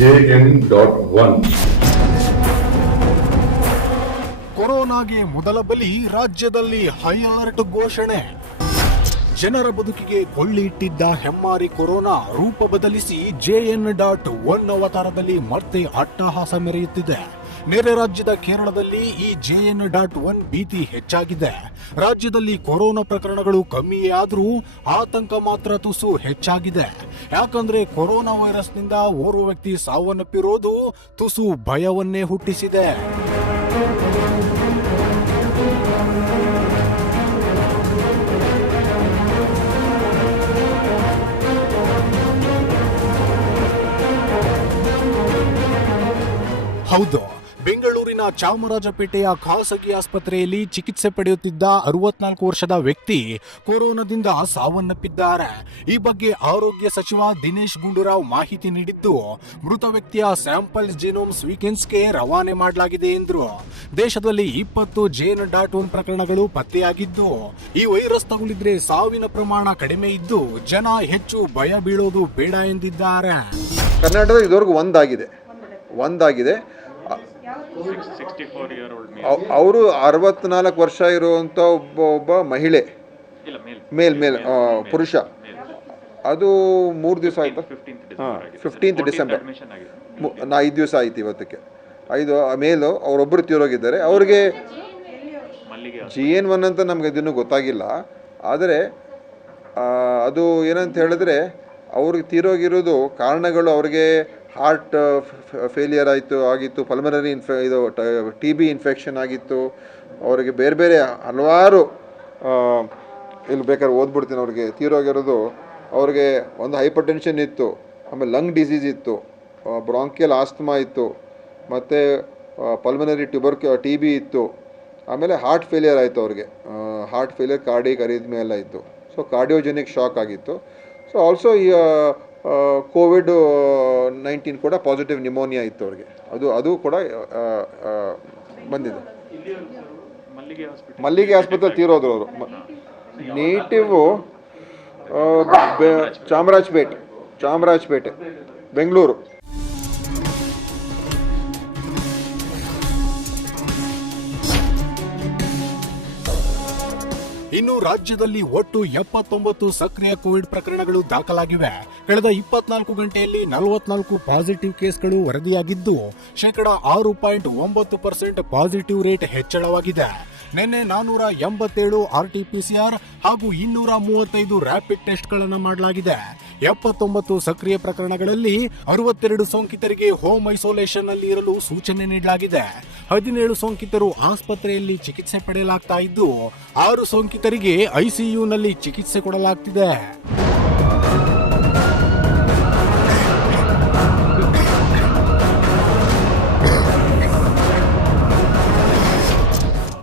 JN.1 ಕೊರೋನಾಗೆ ಮೊದಲ ಬಲಿ ರಾಜ್ಯದಲ್ಲಿ ಹೈ ಅಲರ್ಟ್ ಘೋಷಣೆ. ಜನರ ಬದುಕಿಗೆ ಕೊಳ್ಳಿ ಇಟ್ಟಿದ್ದ ಹೆಮ್ಮಾರಿ ಕೊರೋನಾ ರೂಪ ಬದಲಿಸಿ JN.1 ಅವತಾರದಲ್ಲಿ ಮತ್ತೆ ಅಟ್ಟಹಾಸ ಮೆರೆಯುತ್ತಿದೆ. ನೆರೆ ರಾಜ್ಯದ ಕೇರಳದಲ್ಲಿ ಈ JN.1 ಭೀತಿ ಹೆಚ್ಚಾಗಿದೆ. ರಾಜ್ಯದಲ್ಲಿ ಕೊರೋನಾ ಪ್ರಕರಣಗಳು ಕಮ್ಮಿಯೇ ಆದರೂ ಆತಂಕ ಮಾತ್ರ ತುಸು ಹೆಚ್ಚಾಗಿದೆ. ಯಾಕಂದ್ರೆ ಕೊರೋನಾ ವೈರಸ್ನಿಂದ ಓರ್ವ ವ್ಯಕ್ತಿ ಸಾವನ್ನಪ್ಪಿರೋದು ತುಸು ಭಯವನ್ನೇ ಹುಟ್ಟಿಸಿದೆ. ಹೌದು, ಬೆಂಗಳೂರಿನ ಚಾಮರಾಜಪೇಟೆಯ ಖಾಸಗಿ ಆಸ್ಪತ್ರೆಯಲ್ಲಿ ಚಿಕಿತ್ಸೆ ಪಡೆಯುತ್ತಿದ್ದ 64 ವರ್ಷದ ವ್ಯಕ್ತಿ ಕೊರೋನಾದಿಂದ ಸಾವನ್ನಪ್ಪಿದ್ದಾರೆ. ಈ ಬಗ್ಗೆ ಆರೋಗ್ಯ ಸಚಿವ ದಿನೇಶ್ ಗುಂಡೂರಾವ್ ಮಾಹಿತಿ ನೀಡಿದ್ದು, ಮೃತ ವ್ಯಕ್ತಿಯ ಸ್ಯಾಂಪಲ್ ಜೀನೋಮ್ ಸೀಕ್ವೆನ್ಸ್ಗೆ ರವಾನೆ ಮಾಡಲಾಗಿದೆ ಎಂದರು. ದೇಶದಲ್ಲಿ 20 JN.1 ಪ್ರಕರಣಗಳು ಪತ್ತೆಯಾಗಿದ್ದು, ಈ ವೈರಸ್ ತಗುಲಿದ್ರೆ ಸಾವಿನ ಪ್ರಮಾಣ ಕಡಿಮೆ ಇದ್ದು ಜನ ಹೆಚ್ಚು ಭಯ ಬೀಳೋದು ಬೇಡ ಎಂದಿದ್ದಾರೆ. ಕರ್ನಾಟಕದ ಇದುವರೆಗೂ ಒಂದಾಗಿದೆ. ಅವರು 64 ವರ್ಷ ಇರುವಂಥ ಒಬ್ಬ ಮಹಿಳೆ, ಪುರುಷ. ಅದು 3 ದಿವಸ ಆಯಿತು. 15 ಡಿಸೆಂಬರ್ 5 ದಿವಸ ಆಯಿತು ಇವತ್ತಕ್ಕೆ. 5 ಮೇಲು ಅವರೊಬ್ಬರು ತೀರೋಗಿದ್ದಾರೆ. ಅವ್ರಿಗೆ JN.1 ಅಂತ ನಮಗೆ ಇದನ್ನು ಗೊತ್ತಾಗಿಲ್ಲ. ಆದರೆ ಅದು ಏನಂತ ಹೇಳಿದ್ರೆ ಅವ್ರಿಗೆ ತೀರೋಗಿರೋದು ಕಾರಣಗಳು, ಅವ್ರಿಗೆ ಹಾರ್ಟ್ ಫೇಲಿಯರ್ ಆಗಿತ್ತು, ಪಲ್ಮನರಿ ಇದು TB ಇನ್ಫೆಕ್ಷನ್ ಆಗಿತ್ತು, ಅವರಿಗೆ ಬೇರೆ ಬೇರೆ ಹಲವಾರು ಇಲ್ಲಿ ಬೇಕಾದ್ರೆ ಓದ್ಬಿಡ್ತೀನಿ. ಅವ್ರಿಗೆ ತೀರೋಗಿರೋದು, ಅವ್ರಿಗೆ ಒಂದು ಹೈಪರ್ ಟೆನ್ಷನ್ ಇತ್ತು, ಆಮೇಲೆ ಲಂಗ್ ಡಿಸೀಸ್ ಇತ್ತು, ಬ್ರಾಂಕಿಯಲ್ ಆಸ್ತಮಾ ಇತ್ತು, ಮತ್ತು ಪಲ್ಮನರಿ TB ಇತ್ತು, ಆಮೇಲೆ ಹಾರ್ಟ್ ಫೇಲಿಯರ್ ಆಯಿತು. ಅವ್ರಿಗೆ ಹಾರ್ಟ್ ಫೇಲಿಯರ್, ಕಾರ್ಡಿಯಕ್ ಅರಿಥ್ಮಿಯಾ ಎಲ್ಲ ಇತ್ತು. ಸೊ ಕಾರ್ಡಿಯೋಜೆನಿಕ್ ಶಾಕ್ ಆಗಿತ್ತು. ಸೊ ಆಲ್ಸೋ ಈ COVID-19 ಕೂಡ ಪಾಸಿಟಿವ್ ನ್ಯೂಮೋನಿಯಾ ಇತ್ತು ಅವ್ರಿಗೆ. ಅದು ಕೂಡ ಬಂದಿದೆ. ಮಲ್ಲಿಗೆ ಆಸ್ಪತ್ರೆ ತೀರೋದ್ರು ಅವರು. ನೇಟಿವ್ ಚಾಮರಾಜಪೇಟೆ, ಬೆಂಗಳೂರು. ಇನ್ನು ರಾಜ್ಯದಲ್ಲಿ ಒಟ್ಟು 79 ಸಕ್ರಿಯ ಕೋವಿಡ್ ಪ್ರಕರಣಗಳು ದಾಖಲಾಗಿವೆ. ಕಳೆದ 24 ಗಂಟೆಯಲ್ಲಿ 44 ಪಾಸಿಟಿವ್ ಕೇಸ್ಗಳು ವರದಿಯಾಗಿದ್ದು, 6.9% ಪಾಸಿಟಿವ್ ರೇಟ್ ಹೆಚ್ಚಳವಾಗಿದೆ. ನಿನ್ನೆ 487 RT-PCR ಹಾಗೂ 235 ರ್ಯಾಪಿಡ್ ಟೆಸ್ಟ್ಗಳನ್ನು ಮಾಡಲಾಗಿದೆ. 79 ಸಕ್ರಿಯ ಪ್ರಕರಣಗಳಲ್ಲಿ 62 ಸೋಂಕಿತರಿಗೆ ಹೋಮ್ ಐಸೋಲೇಷನ್ ನಲ್ಲಿ ಇರಲು ಸೂಚನೆ ನೀಡಲಾಗಿದೆ. 17 ಸೋಂಕಿತರು ಆಸ್ಪತ್ರೆಯಲ್ಲಿ ಚಿಕಿತ್ಸೆ ಪಡೆಯಲಾಗ್ತಾ ಇದ್ದು, 6 ಸೋಂಕಿತರಿಗೆ ICUನಲ್ಲಿ ಚಿಕಿತ್ಸೆ ಕೊಡಲಾಗ್ತಿದೆ.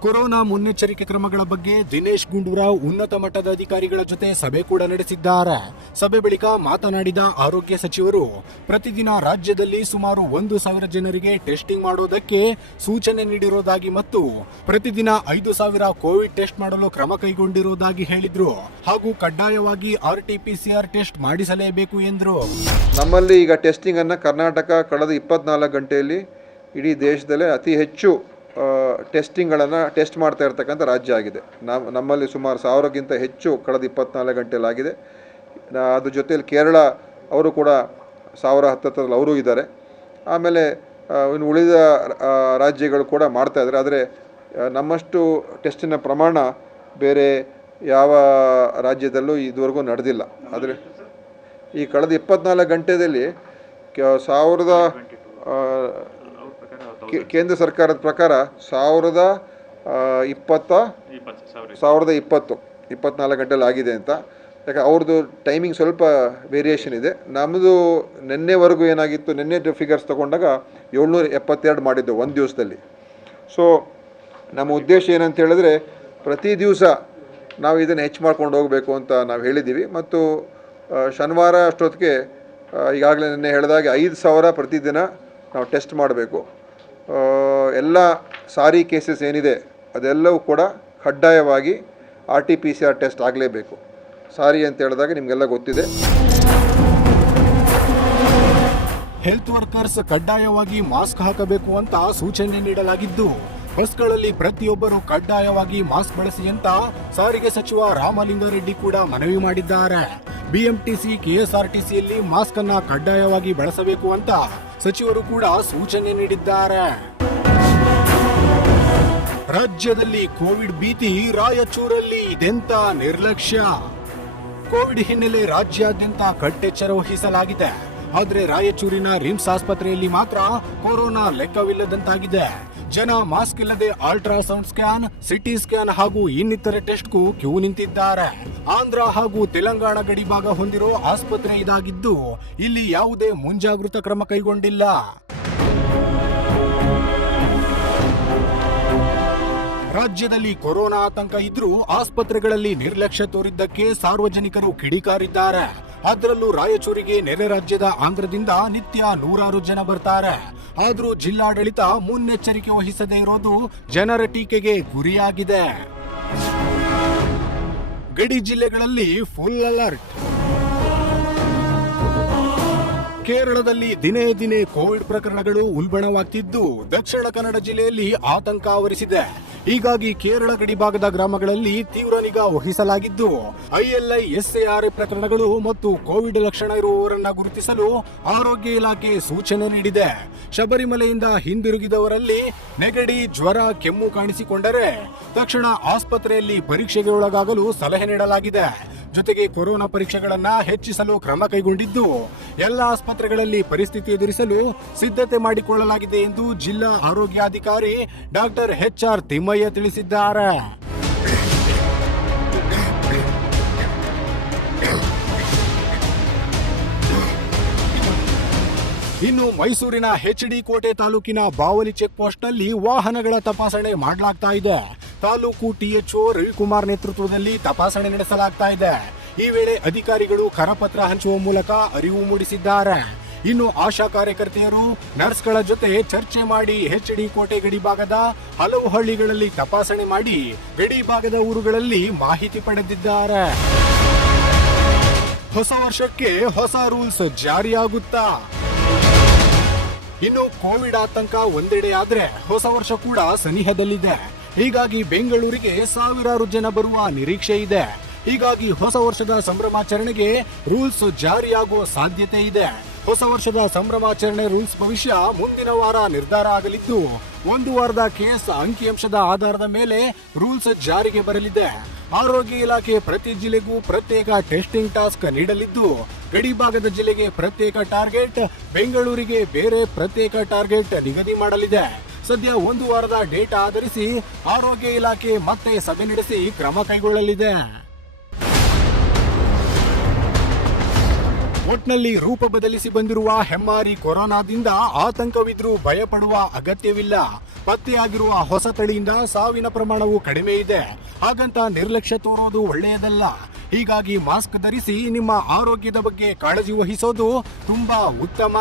ಕೊರೋನಾ ಮುನ್ನೆಚ್ಚರಿಕೆ ಕ್ರಮಗಳ ಬಗ್ಗೆ ದಿನೇಶ್ ಗುಂಡೂರಾವ್ ಉನ್ನತ ಮಟ್ಟದ ಅಧಿಕಾರಿಗಳ ಜೊತೆ ಸಭೆ ಕೂಡ ನಡೆಸಿದ್ದಾರೆ. ಸಭೆ ಬಳಿಕ ಮಾತನಾಡಿದ ಆರೋಗ್ಯ ಸಚಿವರು, ಪ್ರತಿದಿನ ರಾಜ್ಯದಲ್ಲಿ ಸುಮಾರು 1,000 ಜನರಿಗೆ ಟೆಸ್ಟಿಂಗ್ ಮಾಡೋದಕ್ಕೆ ಸೂಚನೆ ನೀಡಿರೋದಾಗಿ ಮತ್ತು ಪ್ರತಿದಿನ 5,000 ಕೋವಿಡ್ ಟೆಸ್ಟ್ ಮಾಡಲು ಕ್ರಮ ಕೈಗೊಂಡಿರುವುದಾಗಿ ಹೇಳಿದ್ರು. ಹಾಗೂ ಕಡ್ಡಾಯವಾಗಿ RT-PCR ಟೆಸ್ಟ್ ಮಾಡಿಸಲೇಬೇಕು ಎಂದರು. ನಮ್ಮಲ್ಲಿ ಈಗ ಟೆಸ್ಟಿಂಗ್ ಅನ್ನು ಕರ್ನಾಟಕ ಕಳೆದ 24 ಗಂಟೆಯಲ್ಲಿ ಇಡೀ ದೇಶದಲ್ಲೇ ಅತಿ ಹೆಚ್ಚು ಟೆಸ್ಟಿಂಗ್ಗಳನ್ನು ಟೆಸ್ಟ್ ಮಾಡ್ತಾ ಇರ್ತಕ್ಕಂಥ ರಾಜ್ಯ ಆಗಿದೆ. ನಮ್ಮಲ್ಲಿ ಸುಮಾರು 1,000ಕ್ಕಿಂತ ಹೆಚ್ಚು ಕಳೆದ 24 ಗಂಟೆಲಾಗಿದೆ. ಅದ್ರ ಜೊತೆಯಲ್ಲಿ ಕೇರಳ ಅವರು ಕೂಡ 1,010 ಅವರು ಇದ್ದಾರೆ. ಆಮೇಲೆ ಇನ್ನು ಉಳಿದ ರಾಜ್ಯಗಳು ಕೂಡ ಮಾಡ್ತಾ ಇದ್ದಾರೆ. ಆದರೆ ನಮ್ಮಷ್ಟು ಟೆಸ್ಟಿನ ಪ್ರಮಾಣ ಬೇರೆ ಯಾವ ರಾಜ್ಯದಲ್ಲೂ ಇದುವರೆಗೂ ನಡೆದಿಲ್ಲ. ಆದರೆ ಈ ಕಳೆದ 24 ಗಂಟೆಯಲ್ಲಿ ಕೇಂದ್ರ ಸರ್ಕಾರದ ಪ್ರಕಾರ 24 ಗಂಟೆಯಲ್ಲಿ ಆಗಿದೆ ಅಂತ. ಯಾಕೆ ಅವ್ರದ್ದು ಟೈಮಿಂಗ್ ಸ್ವಲ್ಪ ವೇರಿಯೇಷನ್ ಇದೆ. ನಮ್ಮದು ನಿನ್ನೆವರೆಗೂ ಏನಾಗಿತ್ತು, ನಿನ್ನೆ ಫಿಗರ್ಸ್ ತೊಗೊಂಡಾಗ 772 ಮಾಡಿದ್ದು ಒಂದು ದಿವಸದಲ್ಲಿ. ಸೊ ನಮ್ಮ ಉದ್ದೇಶ ಏನಂತ ಹೇಳಿದ್ರೆ, ಪ್ರತಿ ದಿವಸ ನಾವು ಇದನ್ನು ಹೆಚ್ಚು ಮಾಡ್ಕೊಂಡು ಹೋಗಬೇಕು ಅಂತ ನಾವು ಹೇಳಿದ್ದೀವಿ. ಮತ್ತು ಶನಿವಾರ ಅಷ್ಟೊತ್ತಿಗೆ ಈಗಾಗಲೇ ನಿನ್ನೆ ಹೇಳಿದಾಗೆ 5,000 ಪ್ರತಿದಿನ ನಾವು ಟೆಸ್ಟ್ ಮಾಡಬೇಕು. ಎಲ್ಲ ಸಾರಿ ಕೇಸಸ್ ಏನಿದೆ ಅದೆಲ್ಲವೂ ಕೂಡ ಕಡ್ಡಾಯವಾಗಿ RT-PCR ಟೆಸ್ಟ್ ಆಗಲೇಬೇಕು. ಸಾರಿ ಅಂತ ಹೇಳಿದಾಗ ನಿಮಗೆಲ್ಲ ಗೊತ್ತಿದೆ. ಹೆಲ್ತ್ ವರ್ಕರ್ಸ್ ಕಡ್ಡಾಯವಾಗಿ ಮಾಸ್ಕ್ ಹಾಕಬೇಕು ಅಂತ ಸೂಚನೆ ನೀಡಲಾಗಿದ್ದು, ಬಸ್ಗಳಲ್ಲಿ ಪ್ರತಿಯೊಬ್ಬರು ಕಡ್ಡಾಯವಾಗಿ ಮಾಸ್ಕ್ ಬಳಸಿ ಅಂತ ಸಾರಿಗೆ ಸಚಿವ ರಾಮಲಿಂಗಾರೆಡ್ಡಿ ಕೂಡ ಮನವಿ ಮಾಡಿದ್ದಾರೆ. ಬಿಎಂಟಿಸಿ, ಕೆಎಸ್ಆರ್ಟಿಸಿಯಲ್ಲಿ ಮಾಸ್ಕ್ ಅನ್ನ ಕಡ್ಡಾಯವಾಗಿ ಬಳಸಬೇಕು ಅಂತ ಸಚಿವರು ಕೂಡ ಸೂಚನೆ ನೀಡಿದ್ದಾರೆ. ರಾಜ್ಯದಲ್ಲಿ ಕೋವಿಡ್ ಭೀತಿ, ರಾಯಚೂರಲ್ಲಿ ಇದೆಂತ ನಿರ್ಲಕ್ಷ್ಯ. ಕೋವಿಡ್ ಹಿನ್ನೆಲೆ ರಾಜ್ಯಾದ್ಯಂತ ಕಟ್ಟೆಚ್ಚರ ವಹಿಸಲಾಗಿದೆ. ಆದರೆ ರಾಯಚೂರಿನ ರಿಮ್ಸ್ ಆಸ್ಪತ್ರೆಯಲ್ಲಿ ಮಾತ್ರ ಕೊರೋನಾ ಲೆಕ್ಕವಿಲ್ಲದಂತಾಗಿದೆ. ಜನ ಮಾಸ್ಕ್ ಇಲ್ಲದೆ ಅಲ್ಟ್ರಾಸೌಂಡ್ ಸ್ಕ್ಯಾನ್, ಸಿಟಿ ಸ್ಕ್ಯಾನ್ ಹಾಗೂ ಇನ್ನಿತರೆ ಟೆಸ್ಟ್ಗೂ ಕ್ಯೂ ನಿಂತಿದ್ದಾರೆ. ಆಂಧ್ರ ಹಾಗೂ ತೆಲಂಗಾಣ ಗಡಿಭಾಗ ಹೊಂದಿರೋ ಆಸ್ಪತ್ರೆ ಇದಾಗಿದ್ದು, ಇಲ್ಲಿ ಯಾವುದೇ ಮುಂಜಾಗೃತಾ ಕ್ರಮ ಕೈಗೊಂಡಿಲ್ಲ. ರಾಜ್ಯದಲ್ಲಿ ಕೊರೋನಾ ಆತಂಕ ಇದ್ರೂ ಆಸ್ಪತ್ರೆಗಳಲ್ಲಿ ನಿರ್ಲಕ್ಷ್ಯ ತೋರಿದ್ದಕ್ಕೆ ಸಾರ್ವಜನಿಕರು ಕಿಡಿಕಾರಿದ್ದಾರೆ. ಅದರಲ್ಲೂ ರಾಯಚೂರಿಗೆ ನೆರೆ ರಾಜ್ಯದ ಆಂಧ್ರದಿಂದ ನಿತ್ಯ ನೂರಾರು ಜನ ಬರ್ತಾರೆ. ಆದ್ರೂ ಜಿಲ್ಲಾಡಳಿತ ಮುನ್ನೆಚ್ಚರಿಕೆ ವಹಿಸದೇ ಇರೋದು ಜನರ ಟೀಕೆಗೆ ಗುರಿಯಾಗಿದೆ. ಗಡಿ ಜಿಲ್ಲೆಗಳಲ್ಲಿ ಫುಲ್ ಅಲರ್ಟ್. ಕೇರಳದಲ್ಲಿ ದಿನೇ ದಿನೇ ಕೋವಿಡ್ ಪ್ರಕರಣಗಳು ಉಲ್ಬಣವಾಗ್ತಿದ್ದು, ದಕ್ಷಿಣ ಕನ್ನಡ ಜಿಲ್ಲೆಯಲ್ಲಿ ಆತಂಕ ಆವರಿಸಿದೆ. ಹೀಗಾಗಿ ಕೇರಳ ಗಡಿಭಾಗದ ಗ್ರಾಮಗಳಲ್ಲಿ ತೀವ್ರ ನಿಗಾ ವಹಿಸಲಾಗಿದ್ದು, ILI, SARA ಪ್ರಕರಣಗಳು ಮತ್ತು ಕೋವಿಡ್ ಲಕ್ಷಣ ಇರುವವರನ್ನ ಗುರುತಿಸಲು ಆರೋಗ್ಯ ಇಲಾಖೆ ಸೂಚನೆ ನೀಡಿದೆ. ಶಬರಿಮಲೆಯಿಂದ ಹಿಂದಿರುಗಿದವರಲ್ಲಿ ನೆಗಡಿ, ಜ್ವರ, ಕೆಮ್ಮು ಕಾಣಿಸಿಕೊಂಡರೆ ತಕ್ಷಣ ಆಸ್ಪತ್ರೆಯಲ್ಲಿ ಪರೀಕ್ಷೆಗೆ ಒಳಗಾಗಲು ಸಲಹೆ ನೀಡಲಾಗಿದೆ. ಜೊತೆಗೆ ಕೊರೋನಾ ಪರೀಕ್ಷೆಗಳನ್ನ ಹೆಚ್ಚಿಸಲು ಕ್ರಮ ಕೈಗೊಂಡಿದ್ದು, ಎಲ್ಲ ಆಸ್ಪತ್ರೆಗಳಲ್ಲಿ ಪರಿಸ್ಥಿತಿ ಎದುರಿಸಲು ಸಿದ್ಧತೆ ಮಾಡಿಕೊಳ್ಳಲಾಗಿದೆ ಎಂದು ಜಿಲ್ಲಾ ಆರೋಗ್ಯಾಧಿಕಾರಿ ಡಾಕ್ಟರ್ HR ತಿಮ್ಮಯ್ಯ ತಿಳಿಸಿದ್ದಾರೆ. ಇನ್ನು ಮೈಸೂರಿನ HD ಕೋಟೆ ತಾಲೂಕಿನ ಬಾವಲಿ ಚೆಕ್ ಪೋಸ್ಟ್ ನಲ್ಲಿ ವಾಹನಗಳ ತಪಾಸಣೆ ಮಾಡಲಾಗ್ತಾ ಇದೆ. ತಾಲೂಕು THO ರವಿಕುಮಾರ್ ನೇತೃತ್ವದಲ್ಲಿ ತಪಾಸಣೆ ನಡೆಸಲಾಗ್ತಾ ಇದೆ. ಈ ವೇಳೆ ಅಧಿಕಾರಿಗಳು ಕರಪತ್ರ ಹಂಚುವ ಮೂಲಕ ಅರಿವು ಮೂಡಿಸಿದ್ದಾರೆ. ಇನ್ನು ಆಶಾ ಕಾರ್ಯಕರ್ತೆಯರು ನರ್ಸ್ಗಳ ಜೊತೆ ಚರ್ಚೆ ಮಾಡಿ HD ಕೋಟೆ ಗಡಿಭಾಗದ ಹಲವು ಹಳ್ಳಿಗಳಲ್ಲಿ ತಪಾಸಣೆ ಮಾಡಿ ಗಡಿಭಾಗದ ಊರುಗಳಲ್ಲಿ ಮಾಹಿತಿ ಪಡೆದಿದ್ದಾರೆ. ಹೊಸ ವರ್ಷಕ್ಕೆ ಹೊಸ ರೂಲ್ಸ್ ಜಾರಿಯಾಗುತ್ತಾ? ಇನ್ನು ಕೋವಿಡ್ ಆತಂಕ ಒಂದೆಡೆ ಆದ್ರೆ ಹೊಸ ವರ್ಷ ಕೂಡ ಸನಿಹದಲ್ಲಿದೆ. ಹೀಗಾಗಿ ಬೆಂಗಳೂರಿಗೆ ಸಾವಿರಾರು ಜನ ಬರುವ ನಿರೀಕ್ಷೆ ಇದೆ. ಹೀಗಾಗಿ ಹೊಸ ವರ್ಷದ ಸಂಭ್ರಮಾಚರಣೆಗೆ ರೂಲ್ಸ್ ಜಾರಿಯಾಗುವ ಸಾಧ್ಯತೆ ಇದೆ. ಹೊಸ ವರ್ಷದ ಸಂಭ್ರಮಾಚರಣೆ ರೂಲ್ಸ್ ಭವಿಷ್ಯ ಮುಂದಿನ ವಾರ ನಿರ್ಧಾರ ಆಗಲಿದ್ದು, ಒಂದು ವಾರದ ಕೇಸ್ ಅಂಕಿಅಂಶದ ಆಧಾರದ ಮೇಲೆ ರೂಲ್ಸ್ ಜಾರಿಗೆ ಬರಲಿದೆ. ಆರೋಗ್ಯ ಇಲಾಖೆ ಪ್ರತಿ ಜಿಲ್ಲೆಗೂ ಪ್ರತ್ಯೇಕ ಟೆಸ್ಟಿಂಗ್ ಟಾಸ್ಕ್ ನೀಡಲಿದ್ದು, ಗಡಿಭಾಗದ ಜಿಲ್ಲೆಗೆ ಪ್ರತ್ಯೇಕ ಟಾರ್ಗೆಟ್, ಬೆಂಗಳೂರಿಗೆ ಬೇರೆ ಪ್ರತ್ಯೇಕ ಟಾರ್ಗೆಟ್ ನಿಗದಿ ಮಾಡಲಿದೆ. ಸದ್ಯ ಒಂದು ವಾರದ ಡೇಟಾ ಆಧರಿಸಿ ಆರೋಗ್ಯ ಇಲಾಖೆ ಮತ್ತೆ ಸಭೆ ನಡೆಸಿ ಕ್ರಮ ಕೈಗೊಳ್ಳಲಿದೆ. ಒಟ್ನಲ್ಲಿ ರೂಪ ಬದಲಿಸಿ ಬಂದಿರುವ ಹೆಮ್ಮಾರಿ ಕೊರೋನಾದಿಂದ ಆತಂಕವಿದ್ರೂ ಭಯಪಡುವ ಅಗತ್ಯವಿಲ್ಲ. ಪತ್ತೆಯಾಗಿರುವ ಹೊಸ ತಳಿಯಿಂದ ಸಾವಿನ ಪ್ರಮಾಣವು ಕಡಿಮೆ ಇದೆ. ಹಾಗಂತ ನಿರ್ಲಕ್ಷ್ಯ ತೋರೋದು ಒಳ್ಳೆಯದಲ್ಲ. ಹೀಗಾಗಿ ಮಾಸ್ಕ್ ಧರಿಸಿ ನಿಮ್ಮ ಆರೋಗ್ಯದ ಬಗ್ಗೆ ಕಾಳಜಿ ವಹಿಸೋದು ತುಂಬಾ ಉತ್ತಮ.